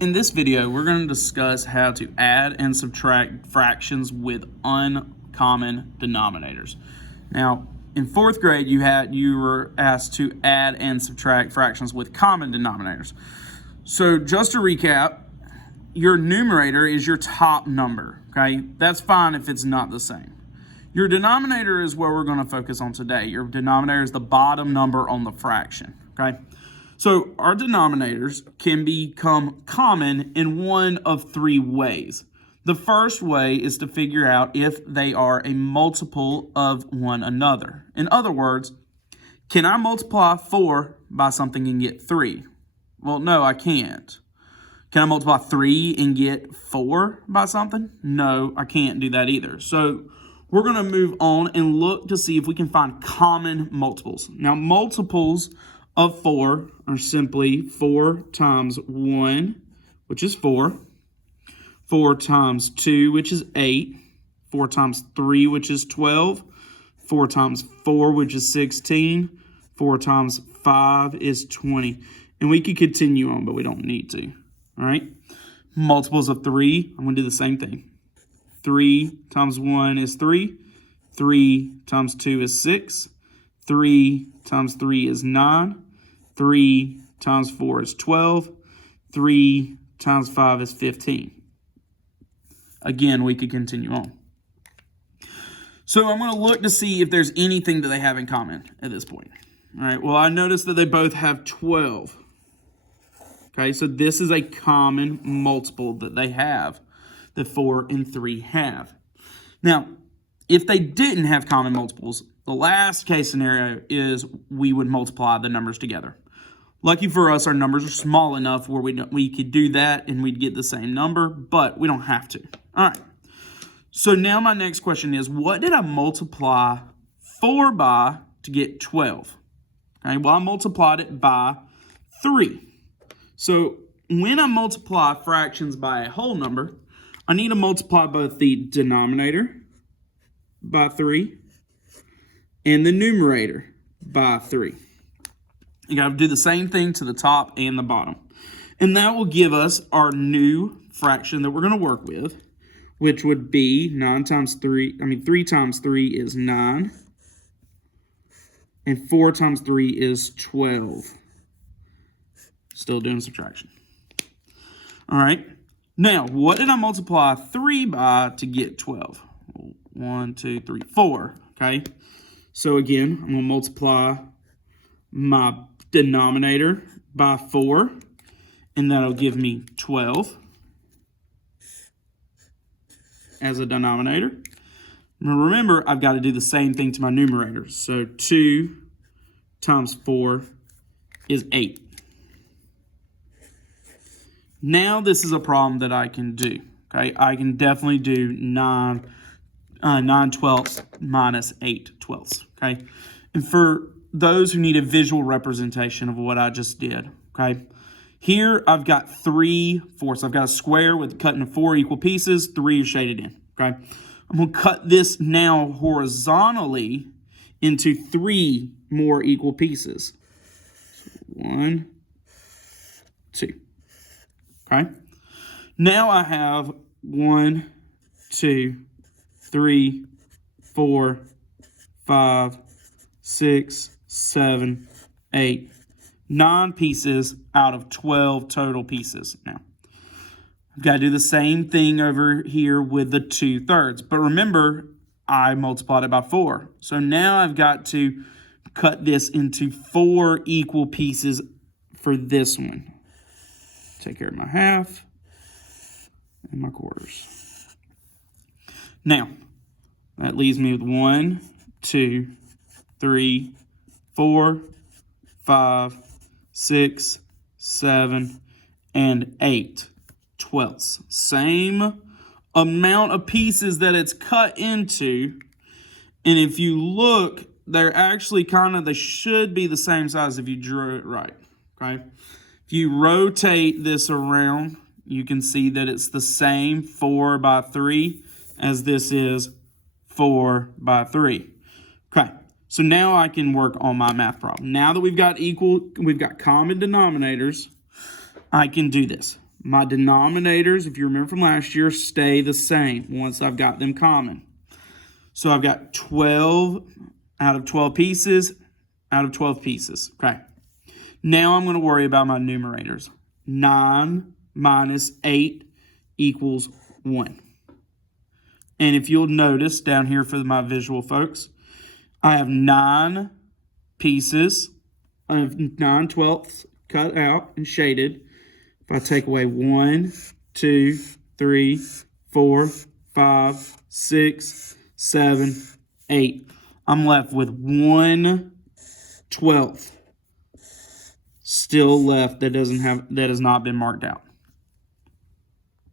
In this video, we're going to discuss how to add and subtract fractions with uncommon denominators. Now, in fourth grade, you were asked to add and subtract fractions with common denominators. So just to recap, your numerator is your top number, okay? That's fine if it's not the same. Your denominator is where we're going to focus on today. Your denominator is the bottom number on the fraction, okay? So our denominators can become common in one of three ways. The first way is to figure out if they are a multiple of one another. In other words, can I multiply 4 by something and get 3? Well, no, I can't. Can I multiply 3 and get 4 by something? No, I can't do that either. So we're going to move on and look to see if we can find common multiples. Now, multiples of 4 are simply 4 times 1, which is 4, 4 times 2, which is 8, 4 times 3, which is 12, 4 times 4, which is 16, 4 times 5 is 20. And we could continue on, but we don't need to. All right? Multiples of 3, I'm going to do the same thing. 3 times 1 is 3. 3 times 2 is 6. 3 times 3 is 9. 3 times 4 is 12. 3 times 5 is 15. Again, we could continue on. So I'm going to look to see if there's anything that they have in common at this point. All right, well, I noticed that they both have 12. Okay, so this is a common multiple that they have, that 4 and 3 have. Now, if they didn't have common multiples, the last case scenario is we would multiply the numbers together. Lucky for us, our numbers are small enough where we could do that and we'd get the same number, but we don't have to. All right. So now my next question is, what did I multiply 4 by to get 12? Okay, well, I multiplied it by 3. So when I multiply fractions by a whole number, I need to multiply both the denominator by 3 and the numerator by 3. You got to do the same thing to the top and the bottom. And that will give us our new fraction that we're going to work with, which would be 3 times 3 is 9. And 4 times 3 is 12. Still doing subtraction. All right. Now, what did I multiply 3 by to get 12? 1, 2, 3, 4. Okay. So again, I'm going to multiply my denominator by 4, and that'll give me 12 as a denominator. Now remember, I've got to do the same thing to my numerator. So 2 times 4 is 8. Now this is a problem that I can do. Okay, I can definitely do 9 twelfths minus 8 twelfths. Okay, and for those who need a visual representation of what I just did, okay, here I've got 3/4. I've got a square with cut into 4 equal pieces. 3 are shaded in. Okay, I'm going to cut this now horizontally into 3 more equal pieces. 1, 2. Okay. Now I have 1, 2, 3, 4, 5, 6, 7, 8, 9 pieces out of 12 total pieces. Now, I've got to do the same thing over here with the 2/3. But remember, I multiplied it by 4. So now I've got to cut this into 4 equal pieces for this one. Take care of my half and my quarters. Now, that leaves me with 1, 2, 3, 4, 5, 6, 7, and 8 twelfths. Same amount of pieces that it's cut into. And if you look, they're actually they should be the same size if you drew it right. Okay. If you rotate this around, you can see that it's the same 4 by 3 as this is 4 by 3. Okay, so now I can work on my math problem. Now that we've got common denominators, I can do this. My denominators, if you remember from last year, stay the same once I've got them common. So I've got 12 out of 12 pieces out of 12 pieces. Okay. Now I'm going to worry about my numerators. 9 minus 8 equals 1. And if you'll notice down here for my visual folks, I have 9 pieces. I have 9/12 cut out and shaded. If I take away 1, 2, 3, 4, 5, 6, 7, 8, I'm left with 1/12 still left that has not been marked out.